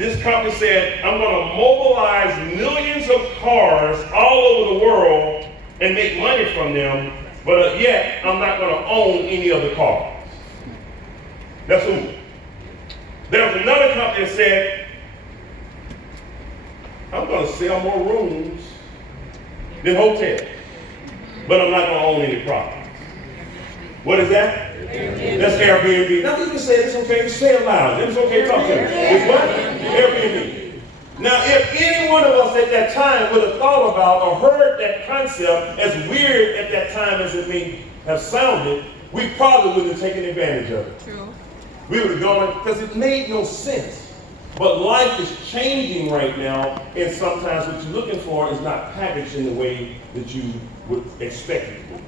this company said, I'm going to mobilize millions of cars all over the world and make money from them, but yet I'm not going to own any of the cars. That's Uber. There was another company that said, I'm going to sell more rooms than hotels, but I'm not going to own any property. What is that? Airbnb. That's Airbnb. Now you can say it, it's okay, say it loud. It's okay, talk to me. It's what? Airbnb. Now if any one of us at that time would have thought about or heard that concept, as weird at that time as it may have sounded, we probably wouldn't have taken advantage of it. True. We would have gone, because it made no sense. But life is changing right now, and sometimes what you're looking for is not packaged in the way that you would expect it to be.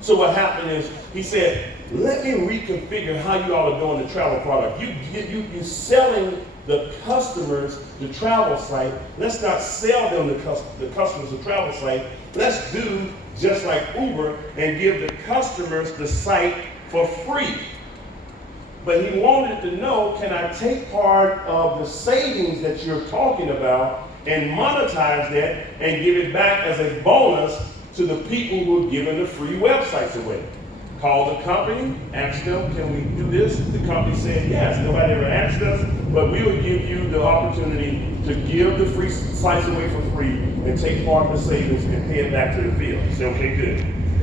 So what happened is, he said, let me reconfigure how you all are doing the travel product. You're selling the customers the travel site. Let's not sell them the customers the travel site. Let's do just like Uber and give the customers the site for free. But he wanted to know, can I take part of the savings that you're talking about and monetize that and give it back as a bonus to the people who are giving the free websites away? Call the company, ask them, can we do this? The company said yes. Nobody ever asked us, but we will give you the opportunity to give the free sites away for free and take part of the savings and pay it back to the field. I said, okay, good.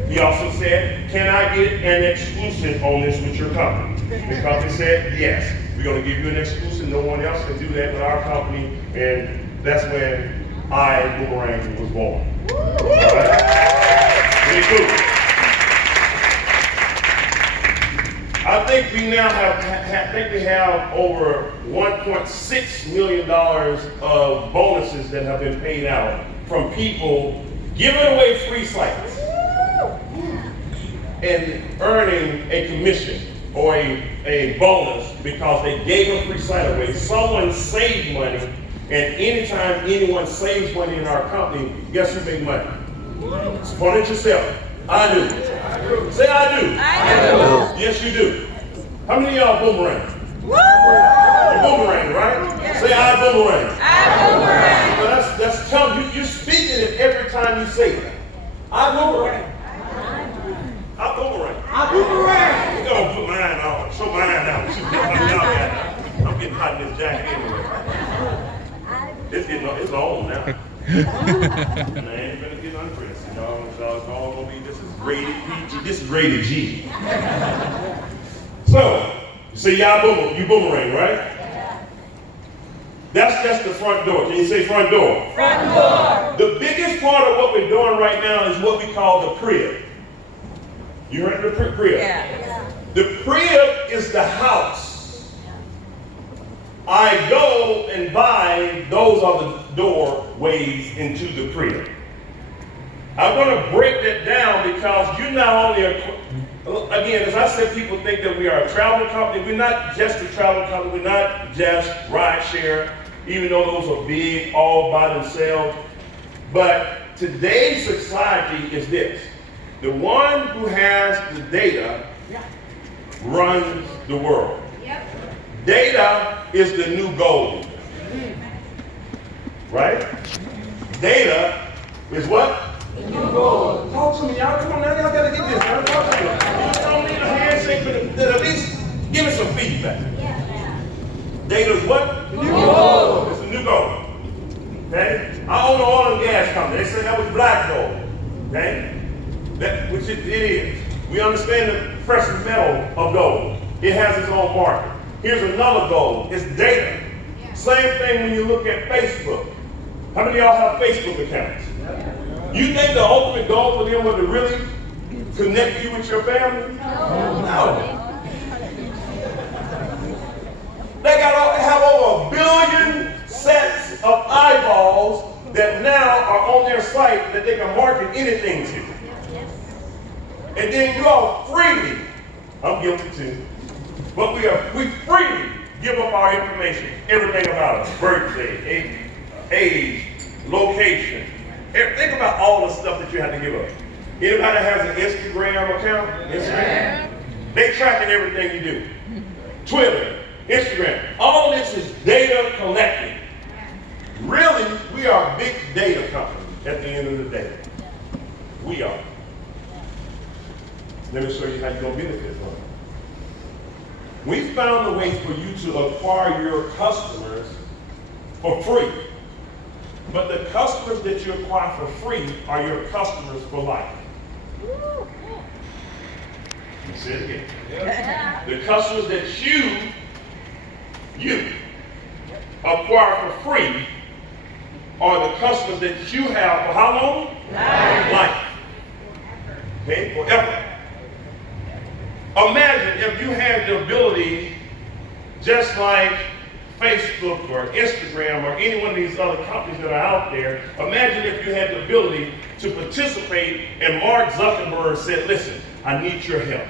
He also said, can I get an exclusive on this with your company? The company said, yes. We're going to give you an exclusive. No one else can do that with our company. And that's when Ibuumerang was born. Right? Really cool. I think we now have over $1.6 million of bonuses that have been paid out from people giving away free sites and earning a commission or a bonus because they gave a free site away. Someone saved money, and anytime anyone saves money in our company, guess who made money? Support it yourself. I do. Say I do. I do. Yes, you do. How many of y'all boomerang? Woo! You boomerang, right? Yes. Say I boomerang. I boomerang. Well, that's telling you, you're speaking it every time you say it. I boomerang. I boomerang. I boomerang. We're gonna put mine on. Show mine out. I'm getting hot in this jacket anyway. It's on now. Man, you better get undressed. Y'all it's all gonna be, this is rated PG. This is rated G. So, you say you boomerang, right? That's the front door. Can you say front door? Front door. The biggest part of what we're doing right now is what we call the crib. You heard of the crib? Yeah. The crib is the house. I go and buy, those are the doorways into the crib. I'm going to break that down because you not only are, again, as I said, people think that we are a travel company. We're not just a travel company. We're not just ride share, even though those are big all by themselves. But today's society is this. The one who has the data runs the world. Yep. Data is the new gold. Right? Data is what? The new gold. Talk to me, y'all. Come on now, y'all gotta get this. Y'all talk to me. You don't need a handshake, but at least give me some feedback. Data is what? The new gold. It's the new gold. Okay? I own an oil and gas company. They said that was black gold. Okay? Which it is. We understand the precious metal of gold. It has its own market. Here's another gold. It's data. Yeah. Same thing when you look at Facebook. How many of y'all have Facebook accounts? Yeah. You think the ultimate goal for them was to really connect you with your family? No. They have over 1 billion sets of eyeballs that now are on their site that they can market anything to. And then you all freely, I'm guilty too, but we freely give up our information, everything about us, birthday, age, location. Think about all the stuff that you have to give up. Anybody has an Instagram account? Instagram? They tracking everything you do. Twitter, Instagram, all this is data collection. found a way for you to acquire your customers for free. But the customers that you acquire for free are your customers for life. Let me say it again. Yeah. The customers that you acquire for free are the customers that you have for how long? Life. Okay, forever. Imagine if you had the ability, just like Facebook or Instagram or any one of these other companies that are out there, imagine if you had the ability to participate and Mark Zuckerberg said, listen, I need your help.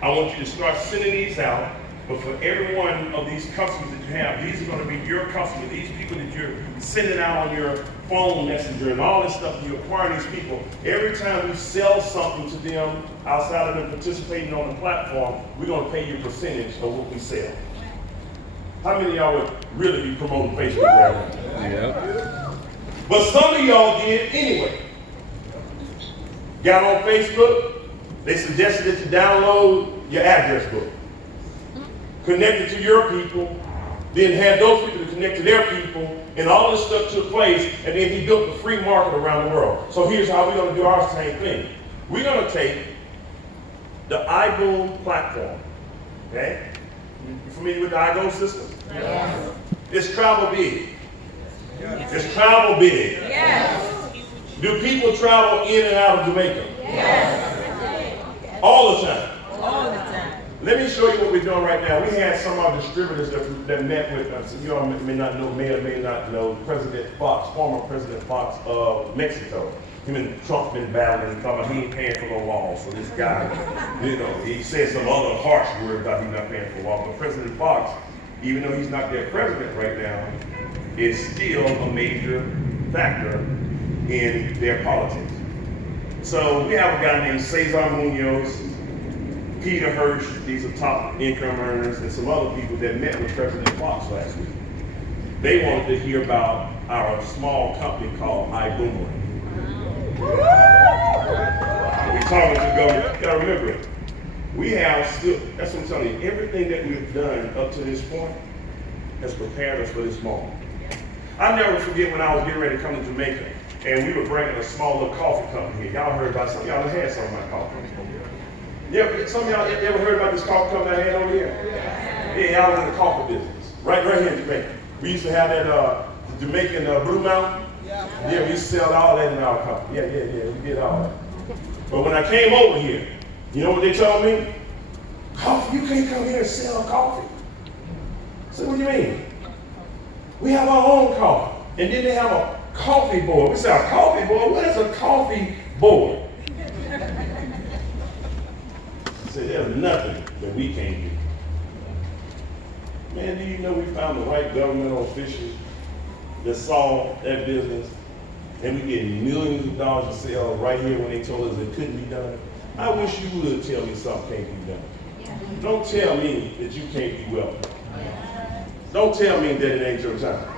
I want you to start sending these out, but for every one of these customers that you have, these are going to be your customers, these people that you're sending out on your phone messenger and all this stuff, you acquire these people. Every time you sell something to them outside of them participating on the platform, we're going to pay you a percentage of what we sell. How many of y'all would really be promoting Facebook right now? Yeah. But some of y'all did anyway. Got on Facebook, they suggested that you download your address book. Connected to your people, then had those people to connect to their people, and all this stuff took place, and then he built a free market around the world. So here's how we're going to do our same thing. We're going to take the Ibuumerang platform, okay? You familiar with the Ibuumerang system? Yes. It's travel big. Yes. It's travel big. Yes. Do people travel in and out of Jamaica? Yes. All the time. All the time. Let me show you what we're doing right now. We had some of our distributors that met with us. You all may not know, may or may not know, President Fox, former President Fox of Mexico. Him and Trump been battling, talking about he ain't paying for no walls. So this guy, he said some other harsh word about he not paying for walls. But President Fox, even though he's not their president right now, is still a major factor in their politics. So we have a guy named Cesar Munoz, Peter Hirsch, these are top income earners, and some other people that met with President Fox last week. They wanted to hear about our small company called Ibuumerang. We talking to go, you gotta remember, we have still, that's what I'm telling you, everything that we've done up to this point has prepared us for this moment. I'll never forget when I was getting ready to come to Jamaica, and we were bringing a small little coffee company here. Y'all heard about some of y'all that had some of my coffee. Yeah, some of y'all ever heard about this coffee company I had over here? Yeah, y'all was in the coffee business, right here in Jamaica. We used to have that Jamaican Blue Mountain. Yeah, we used to sell all that in our company. Yeah, we did all that. But when I came over here, you know what they told me? Coffee, you can't come here and sell coffee. I said, what do you mean? We have our own coffee. And then they have a coffee board. We said, a coffee board? What is a coffee board? I said, there's nothing that we can't do. Man, do you know we found the right governmental officials that saw that business, and we get millions of dollars of sales right here when they told us it couldn't be done? I wish you would tell me something can't be done. Don't tell me that you can't be wealthy. Don't tell me that it ain't your time.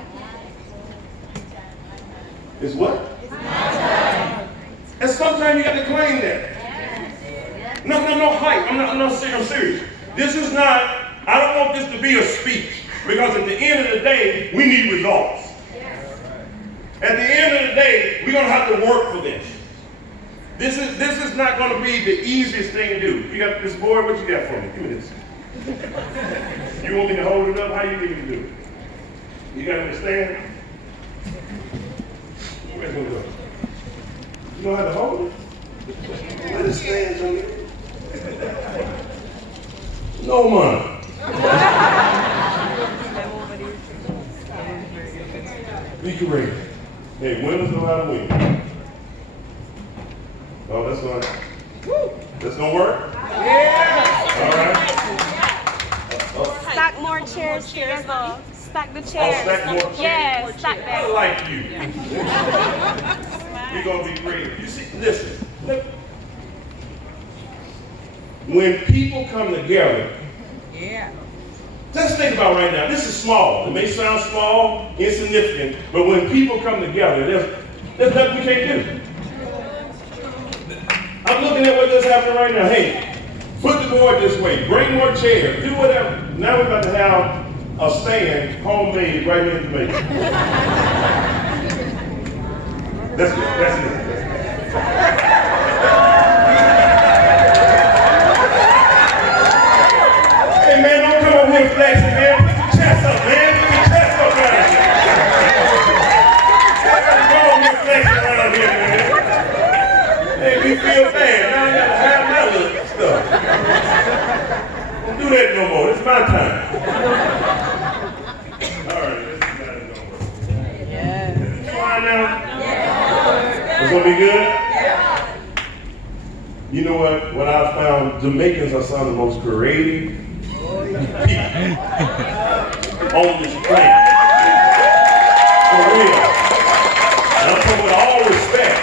It's what? It's my time. And sometimes you got to claim that. No hype. I'm serious. This is not, I don't want this to be a speech, because at the end of the day, we need results. At the end of the day, we're going to have to work for this. This is not going to be the easiest thing to do. You got this board, what you got for me? Give me this. You want me to hold it up? How you need me to do it? You got to understand? Where's it go? You know how to hold it? Understand, Johnny? No, man. Be ready. Hey, winners know how to win. Oh, that's going to work? Yeah. All right. Stack more chairs together. Stack the chairs. Oh, stack more chairs? Yeah, stack them. I like you. We're going to be great. You see, listen. Look. When people come together, just think about right now. This is small. It may sound small, insignificant, but when people come together, there's nothing we can't do. I'm looking at what just happened right now. Hey, Put the board this way. Bring more chairs. Do whatever. Now we're about to have a stand homemade right here in Jamaica. That's good. That's it. Hey man, don't come over here flexing, man. Put your chest up, man. Put your chest up right here. Come over here flexing around here, man. Hey, we feel bad. Now I gotta have that little stuff. Don't do that no more. It's my time. All right, this is gonna work. Yeah. Is it fine now? Yeah. It's gonna be good? Yeah. You know what I found? Jamaicans are some of the most creative people on this planet. For real. And I'm talking with all respect.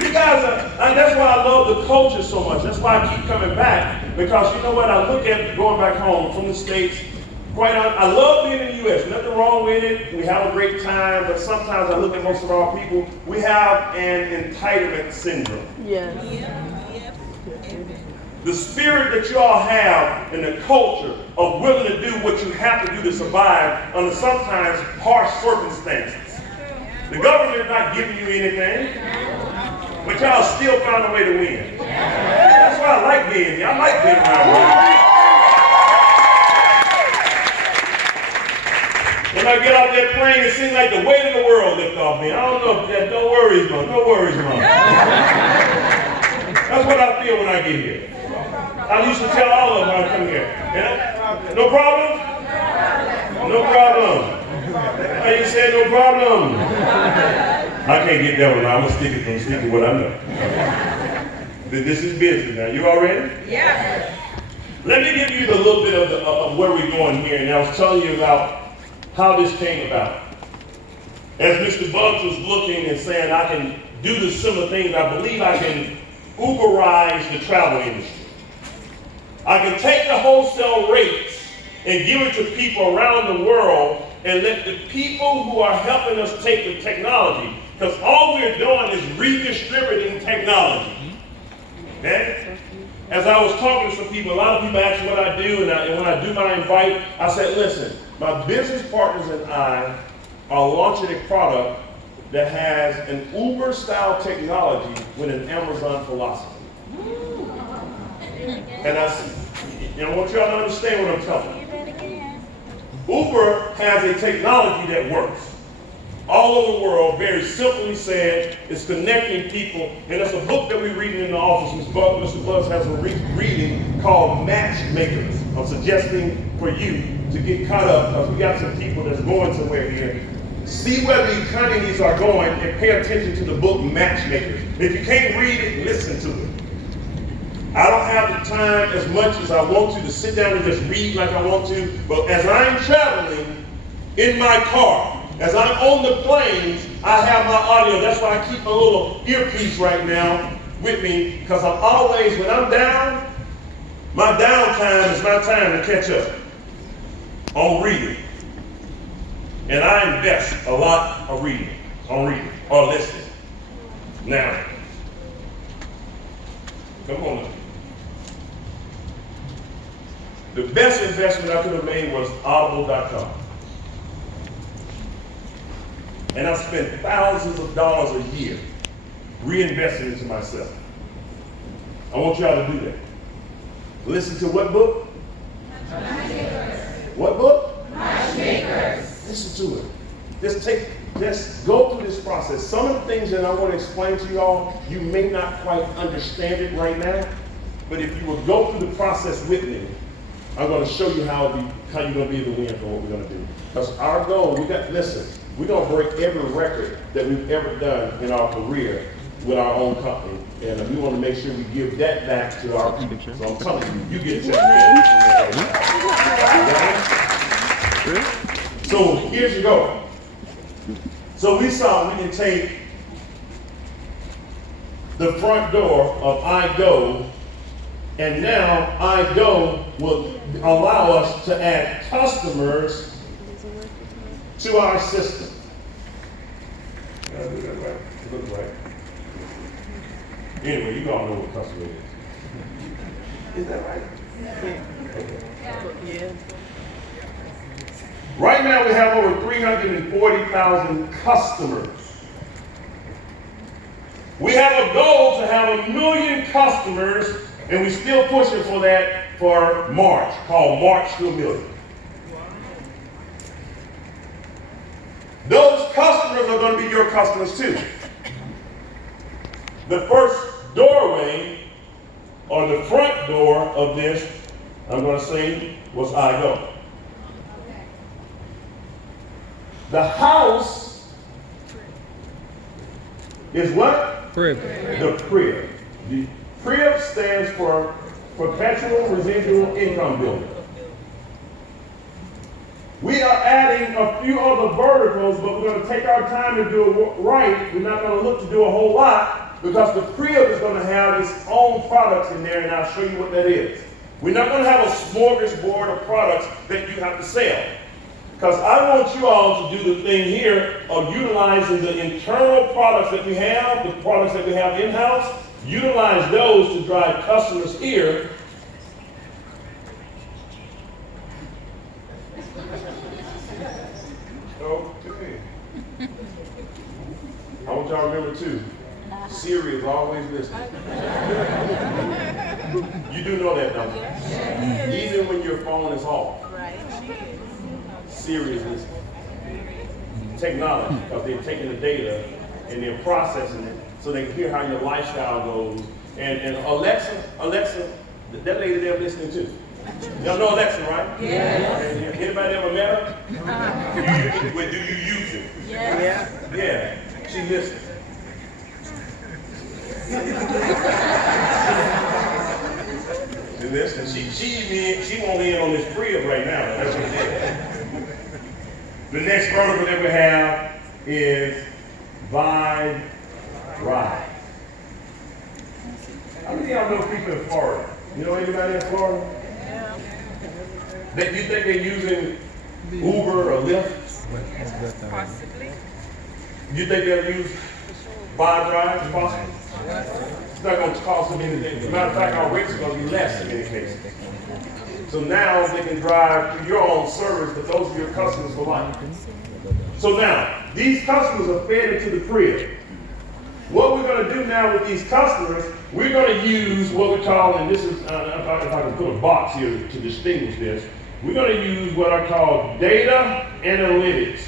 You guys are, and that's why I love the culture so much. That's why I keep coming back. Because you know what? I look at going back home from the States. Quite honest, I love being in the U.S. Nothing wrong with it. We have a great time. But sometimes I look at most of our people. We have an entitlement syndrome. Yes. The spirit that you all have and the culture of willing to do what you have to do to survive under sometimes harsh circumstances. The government not giving you anything, but y'all still found a way to win. That's why I like being here. I like being around here. When I get off that plane, it seems like the weight of the world lifts off me. I don't know if that, no worries, Mom. No worries, Mom. That's what I feel when I get here. I used to tell all of them when I come here. Yeah? No problem? No problem. How you say no problem? I can't get that one. I'm going to stick to what I know. This is business now. You all ready? Yeah. Let me give you a little bit of where we're going here. And I was telling you about how this came about. As Mr. Bugs was looking and saying, I can do the similar things, I believe I can Uberize the travel industry. I can take the wholesale rates and give it to people around the world and let the people who are helping us take the technology, because all we're doing is redistributing technology. Okay? As I was talking to some people, a lot of people ask what I do, and when I do my invite, I said, listen, my business partners and I are launching a product that has an Uber-style technology with an Amazon philosophy. And I want y'all to understand what I'm telling you. Uber has a technology that works all over the world, very simply said, it's connecting people. And it's a book that we're reading in the office. Mr. Buzz has a reading called Matchmakers. I'm suggesting for you to get caught up because we got some people that's going somewhere here. See where the economies are going and pay attention to the book Matchmakers. If you can't read it, listen to it. I don't have the time as much as I want to sit down and just read like I want to, but as I'm traveling in my car, as I'm on the planes, I have my audio. That's why I keep a little earpiece right now with me, because I'm always, when I'm down, my downtime is my time to catch up on reading. And I invest a lot of reading, or listening. Now, come on. The best investment I could have made was audible.com. And I spent thousands of dollars a year reinvesting into myself. I want y'all to do that. Listen to what book? Matchmakers. What book? Matchmakers. Listen to it. Just go through this process. Some of the things that I want to explain to y'all, you may not quite understand it right now, but if you will go through the process with me, I'm going to show you how you're going to be able to win for what we're going to do. Because our goal, we're going to break every record that we've ever done in our career with our own company. And we want to make sure we give that back to our people. So I'm telling you, you get a chance. So here's your goal. So we saw we can take the front door of iGo, and now iGo will allow us to add customers to our system. Did I do that right? It looks right. Anyway, you all know what customer is. Is that right? Right now we have over 340,000 customers. We have a goal to have 1 million customers, and we're still pushing for that for March, called March to 1 million. Those customers are going to be your customers too. The first doorway, or the front door of this, I'm going to say, was I go. The house is what? Crib. The crib. The crib stands for perpetual residual income building. We are adding a few other verticals, but we're going to take our time to do it right. We're not going to look to do a whole lot because the crib is going to have its own products in there, and I'll show you what that is. We're not going to have a smorgasbord of products that you have to sell. Because I want you all to do the thing here of utilizing the internal products that we have, the products that we have in-house, utilize those to drive customers here. Okay. I want y'all to remember too, Siri is always listening. You do know that, don't you? Even when your phone is off. Siri is listening. Technology, because they're taking the data and they're processing it so they can hear how your lifestyle goes. And Alexa, that lady there listening too. Y'all know Alexa, right? Yeah. Anybody ever met her? Do you use it? Yeah. She listens. She listens. She won't in on this crib right now. That's what she did. The next vertical that we have is Vibe Ride. How many of y'all know people in Florida? You know anybody in Florida? Yeah. That you think they're using Uber or Lyft? Possibly. You think they'll use Vibe Ride? Possibly. It's not going to cost them anything. As a matter of fact, our rates are going to be less in many cases. So now they can drive through your own service, but those are your customers for life. So now, these customers are fed into the crib. What we're going to do now with these customers, we're going to use what we call, and this is, if I can put a box here to distinguish this, we're going to use what I call data analytics.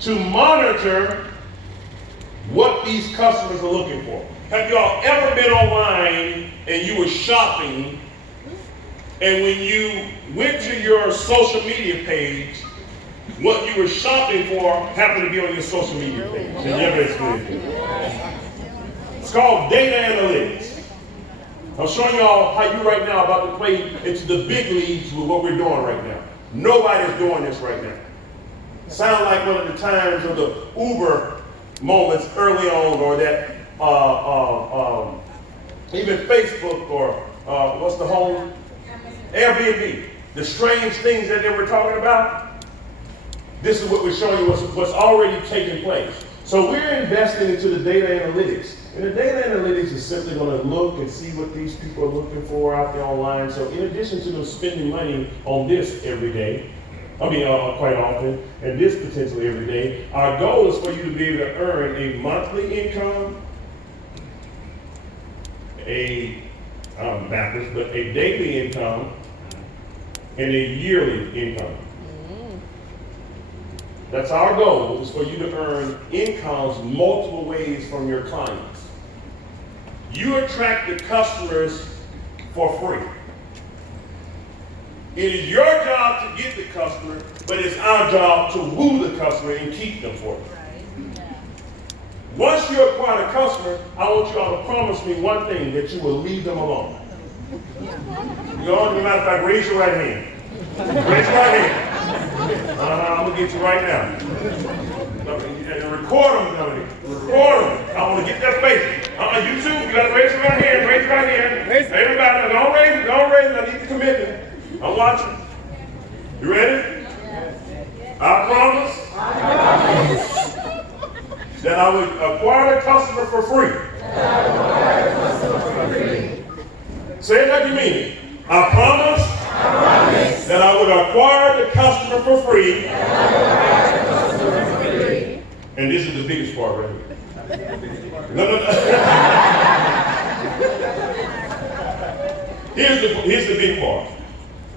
To monitor what these customers are looking for. Have y'all ever been online and you were shopping, and when you went to your social media page, what you were shopping for happened to be on your social media page? Have you ever experienced it? It's called data analytics. I'm showing y'all how you right now are about to play into the big leagues with what we're doing right now. Nobody's doing this right now. Sound like one of the times of the Uber moments early on, or that even Facebook, or what's the home? Airbnb. The strange things that they were talking about. This is what we're showing you what's already taking place. So we're investing into the data analytics. And the data analytics is simply going to look and see what these people are looking for out there online. So in addition to them spending money on this every day, quite often, and this potentially every day, our goal is for you to be able to earn a monthly income, a daily income, and a yearly income. That's our goal, is for you to earn incomes multiple ways from your clients. You attract the customers for free. It is your job to get the customer, but it's our job to woo the customer and keep them for you. Once you acquire a customer, I want you all to promise me one thing, that you will leave them alone. You know, as a matter of fact, raise your right hand. Raise your right hand. I'm going to get you right now. Record them. Record them. I want to get that face. You too, you got to raise your right hand. Raise your right hand. Everybody, don't raise it. Don't raise it. I need the commitment. I'm watching. You ready? I promise. that I would acquire the customer for free. Say it like you mean it. I promise that I would acquire the customer for free. And this is the biggest part right here. No. Here's the big part.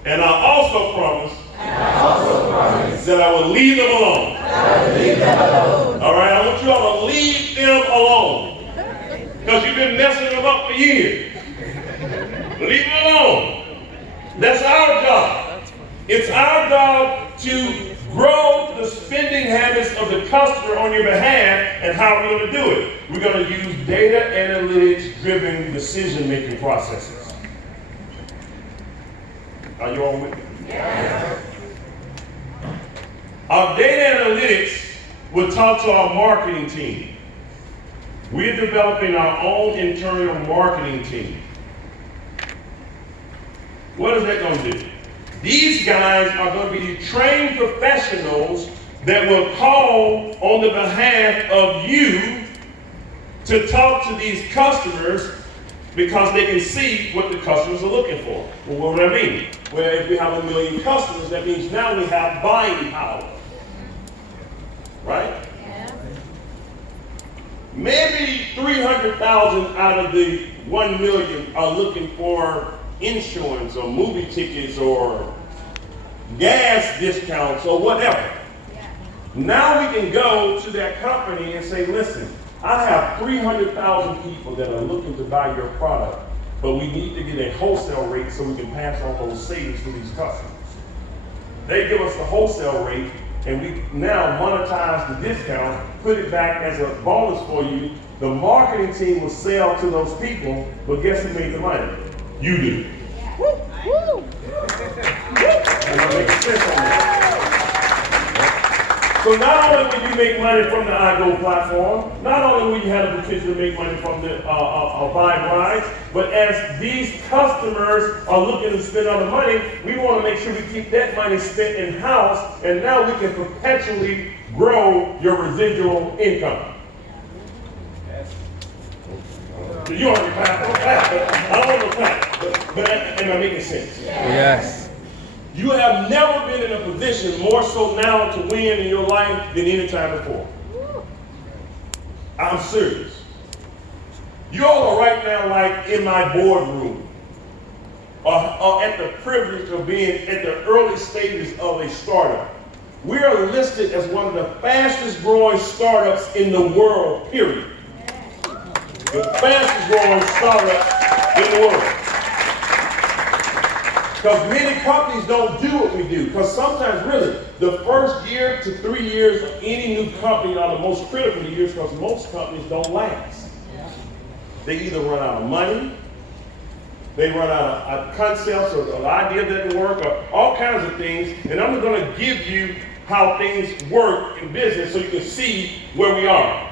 And I also promise that I will leave them alone. All right, I want you all to leave them alone. Because you've been messing them up for years. Leave them alone. That's our job. It's our job to grow the spending habits of the customer on your behalf. And how are we going to do it? We're going to use data analytics driven decision making processes. Are you all with me? Yeah. Our data analytics will talk to our marketing team. We're developing our own internal marketing team. What is that going to do? These guys are going to be trained professionals that will call on the behalf of you to talk to these customers because they can see what the customers are looking for. Well, what do I mean? Well, if we have 1 million customers, that means now we have buying power. Right? Yeah. Maybe 300,000 out of the 1 million are looking for insurance or movie tickets or gas discounts or whatever. Yeah. Now we can go to that company and say, listen, I have 300,000 people that are looking to buy your product, but we need to get a wholesale rate so we can pass on those savings to these customers. They give us the wholesale rate, and we now monetize the discount, put it back as a bonus for you. The marketing team will sell to those people, but guess who made the money? You do. Yeah. Woo! Woo! And that makes sense on that. So not only will you make money from the iGo platform, not only will you have the potential to make money from the Vibe rides, but as these customers are looking to spend all the money, we want to make sure we keep that money spent in-house, and now we can perpetually grow your residual income. You don't have to clap, but I don't want to clap, but am I making sense? Yes. You have never been in a position more so now to win in your life than any time before. I'm serious. You all are right now like in my boardroom or at the privilege of being at the early stages of a startup. We are listed as one of the fastest growing startups in the world, period. The fastest growing startup in the world. Because many companies don't do what we do. Because sometimes, really, the first year to 3 years of any new company are the most critical years because most companies don't last. They either run out of money, they run out of concepts or an idea doesn't work, or all kinds of things. And I'm going to give you how things work in business so you can see where we are.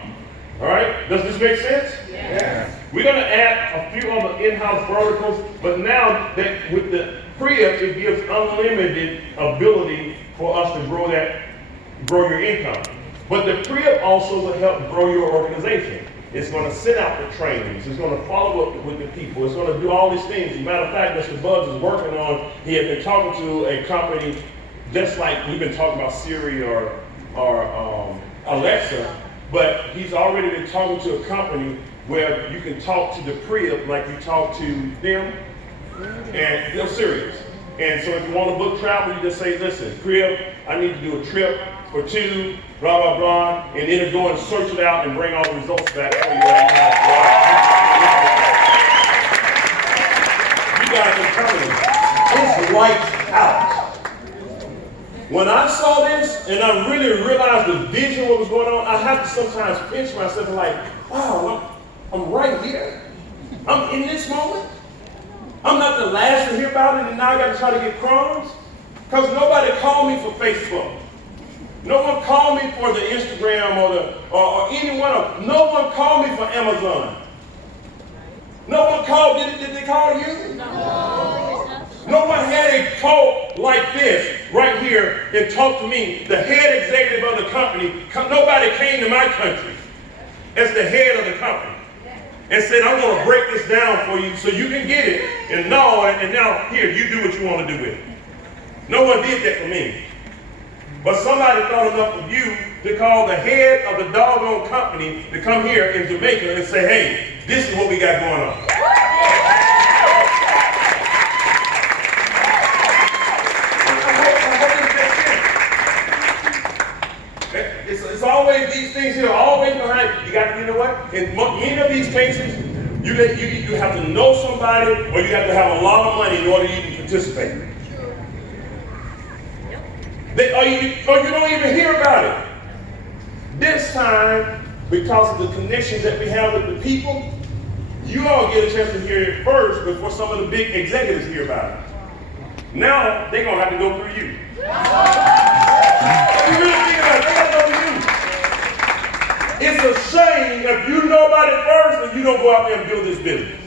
All right? Does this make sense? Yes. We're going to add a few other in-house verticals, but now that with the pre-up, it gives unlimited ability for us to grow your income. But the pre-up also will help grow your organization. It's going to send out the trainings. It's going to follow up with the people. It's going to do all these things. As a matter of fact, Mr. Bugs is working on, he had been talking to a company just like we've been talking about Siri or Alexa, but he's already been talking to a company where you can talk to the pre-up like you talk to them, and they're serious. And so if you want to book travel, you just say, listen, pre-up, I need to do a trip for 2, blah, blah, blah, and then it'll go and search it out and bring all the results back for you right now. You guys are coming. It's lights out. When I saw this and I really realized the vision, what was going on, I have to sometimes pinch myself and like, wow, I'm right here. I'm in this moment. I'm not the last to hear about it, and now I got to try to get crumbs. Because nobody called me for Facebook. No one called me for the Instagram or any one of them. No one called me for Amazon. No one called. Did they call you? No. No one had a call like this right here and talked to me, the head executive of the company. Nobody came to my country. as the head of the company and said, I'm going to break this down for you so you can get it and know it, and now here, you do what you want to do with it. No one did that for me. But somebody thought enough of you to call the head of the doggone company to come here in Jamaica and say, hey, this is what we got going on. It's always these things here, always behind you. You got to, you know what? In many of these cases, you have to know somebody, or you have to have a lot of money in order to even participate. Or you don't even hear about it. This time, because of the connections that we have with the people, you all get a chance to hear it first before some of the big executives hear about it. Now, they're going to have to go through you. If you really think about it, they got to go through you. It's a shame if you know about it first and you don't go out there and build this business.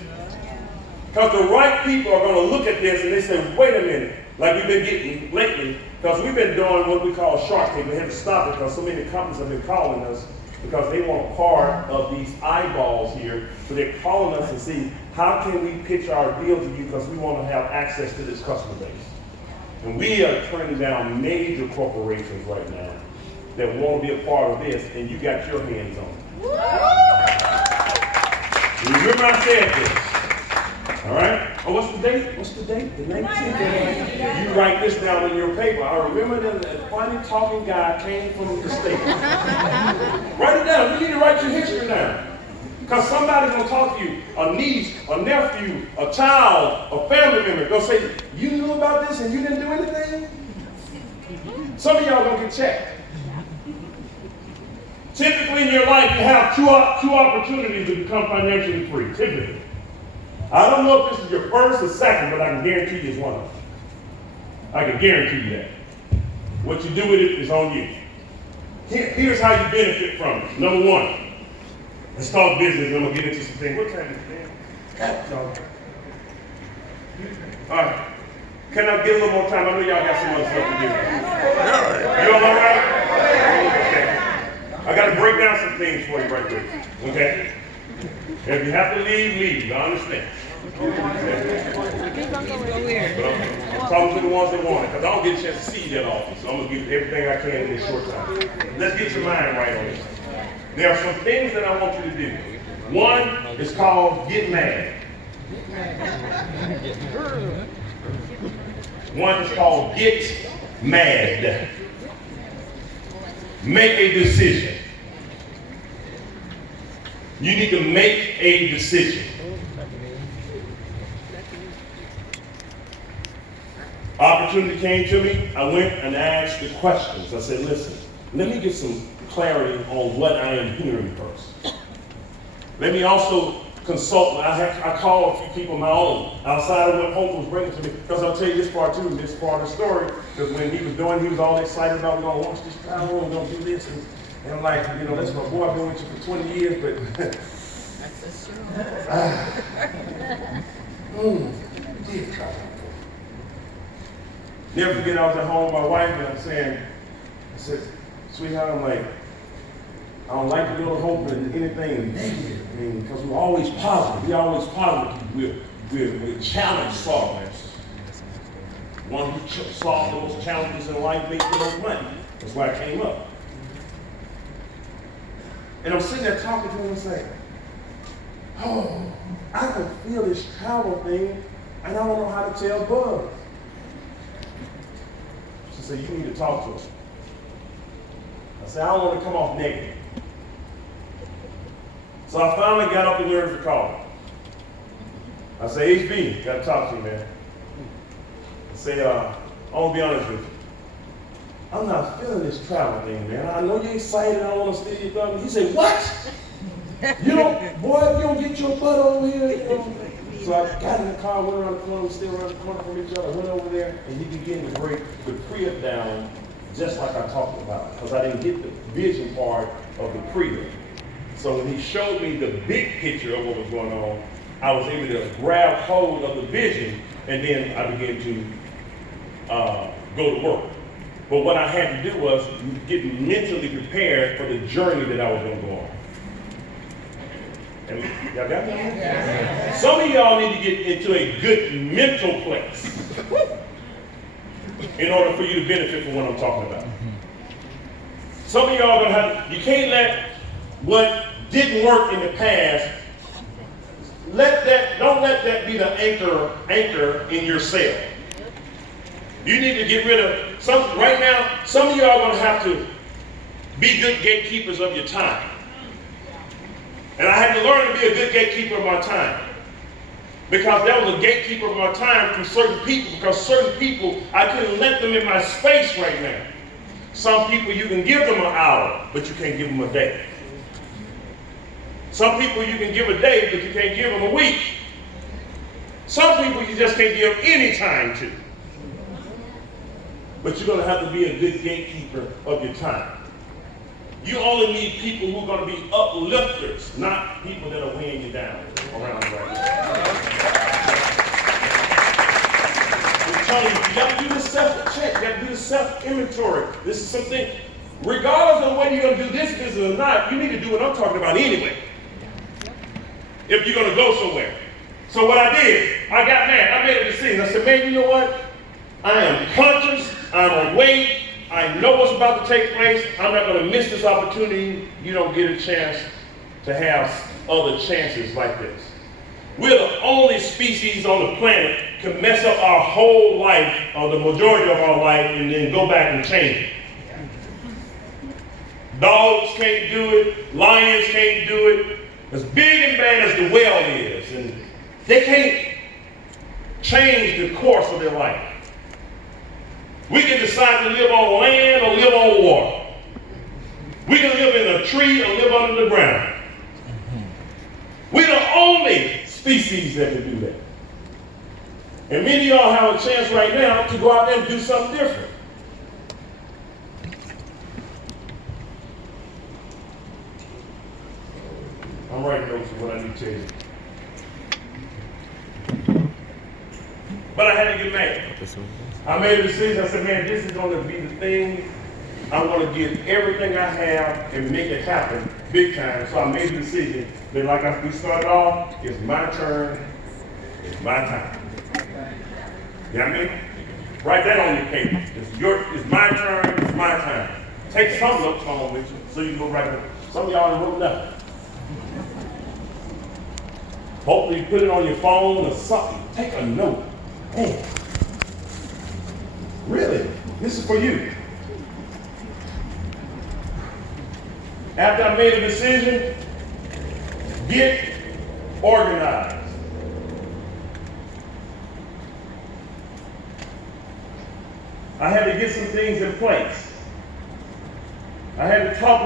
Because the right people are going to look at this and they say, wait a minute, like we've been getting lately, because we've been doing what we call Shark Tank. We had to stop it because so many companies have been calling us because they want a part of these eyeballs here. So they're calling us and see, how can we pitch our deal to you because we want to have access to this customer base. And we are turning down major corporations right now that want to be a part of this, and you got your hands on it. Remember I said this. All right? Oh, what's the date? What's the date? The 19th. You write this down in your paper. I remember that funny talking guy came from the States. Write it down. You need to write your history down. Because somebody's going to talk to you, a niece, a nephew, a child, a family member, going to say, you knew about this and you didn't do anything? Some of y'all going to get checked. Typically in your life, you have two opportunities to become financially free, typically. I don't know if this is your first or second, but I can guarantee you it's one of them. I can guarantee you that. What you do with it is on you. Here's how you benefit from it. Number one, let's talk business, and I'm going to get into some things. What time is it, man? All right. Can I get a little more time? I know y'all got some other stuff to do. You all right? Okay. I got to break down some things for you right quick. Okay? If you have to leave, leave. I understand. Okay. But I'm talking to the ones that want it, because I don't get a chance to see you that often. So I'm going to give you everything I can in this short time. Let's get your mind right on this. There are some things that I want you to do. One is called get mad. One is called get mad. Make a decision. You need to make a decision. Opportunity came to me. I went and asked the questions. I said, listen, let me get some clarity on what I am hearing first. Let me also consult. I called a few people of my own outside of what Hope was bringing to me, because I'll tell you this part too, this part of the story, because when he was doing, he was all excited about, we're going to launch this power, we're going to do this, and I'm like, you know, that's my boy, I've been with you for 20 years, but never forget, I was at home with my wife, and I said, sweetheart, I'm like, I don't like to go to Hope and anything negative. I mean, because we're always positive. We're always positive. We're challenge solvers. One who solves those challenges in life makes the most money. That's why I came up. And I'm sitting there talking to him and saying, oh, I can feel this travel thing, and I don't know how to tell Bud. She said, you need to talk to him. I said, I don't want to come off negative. So I finally got up the nerves to call him. I say, HB, got to talk to you, man. I say, I want to be honest with you. I'm not feeling this travel thing, man. I know you're excited. I don't want to steal your thunder. He said, what? You don't, boy, if you don't get your butt over here. You know. So I got in the car, went around the corner, we still around the corner from each other, went over there, and he began to break the pre-up down just like I talked about, because I didn't get the vision part of the pre-up. So when he showed me the big picture of what was going on, I was able to grab hold of the vision, and then I began to go to work. But what I had to do was get mentally prepared for the journey that I was going to go on. And y'all got that? Some of y'all need to get into a good mental place in order for you to benefit from what I'm talking about. Some of y'all you can't let what didn't work in the past, don't let that be the anchor in your sail. You need to get rid of right now, some of y'all are gonna have to be good gatekeepers of your time. And I had to learn to be a good gatekeeper of my time. Because that was a gatekeeper of my time from certain people, because certain people, I couldn't let them in my space right now. Some people you can give them an hour, but you can't give them a day. Some people you can give a day, but you can't give them a week. Some people you just can't give any time to. But you're gonna have to be a good gatekeeper of your time. You only need people who are going to be uplifters, not people that are weighing you down around right now. I'm telling you, you got to do this self-check, you got to do this self-inventory. This is something, regardless of whether you're going to do this business or not, you need to do what I'm talking about anyway. If you're going to go somewhere. So what I did, I got mad. I made a decision. I said, man, you know what? I am conscious. I'm awake. I know what's about to take place. I'm not going to miss this opportunity. You don't get a chance to have other chances like this. We're the only species on the planet can mess up our whole life, or the majority of our life, and then go back and change it. Dogs can't do it. Lions can't do it. As big and bad as the whale is, and they can't change the course of their life. We can decide to live on land or live on water. We can live in a tree or live under the ground. We're the only species that can do that. And many of y'all have a chance right now to go out there and do something different. I'm writing notes of what I need to tell you. But I had to get mad. I made a decision. I said, man, this is going to be the thing. I'm going to get everything I have and make it happen big time. So I made a decision that, like we started off, it's my turn, it's my time. You know what I mean? Write that on your paper. It's my turn, it's my time. Take some notes home with you so you can go right there. Some of y'all wrote nothing. Hopefully you put it on your phone or something. Take a note. Man. Really? This is for you. After I made a decision, get organized. I had to get some things in place. I had to talk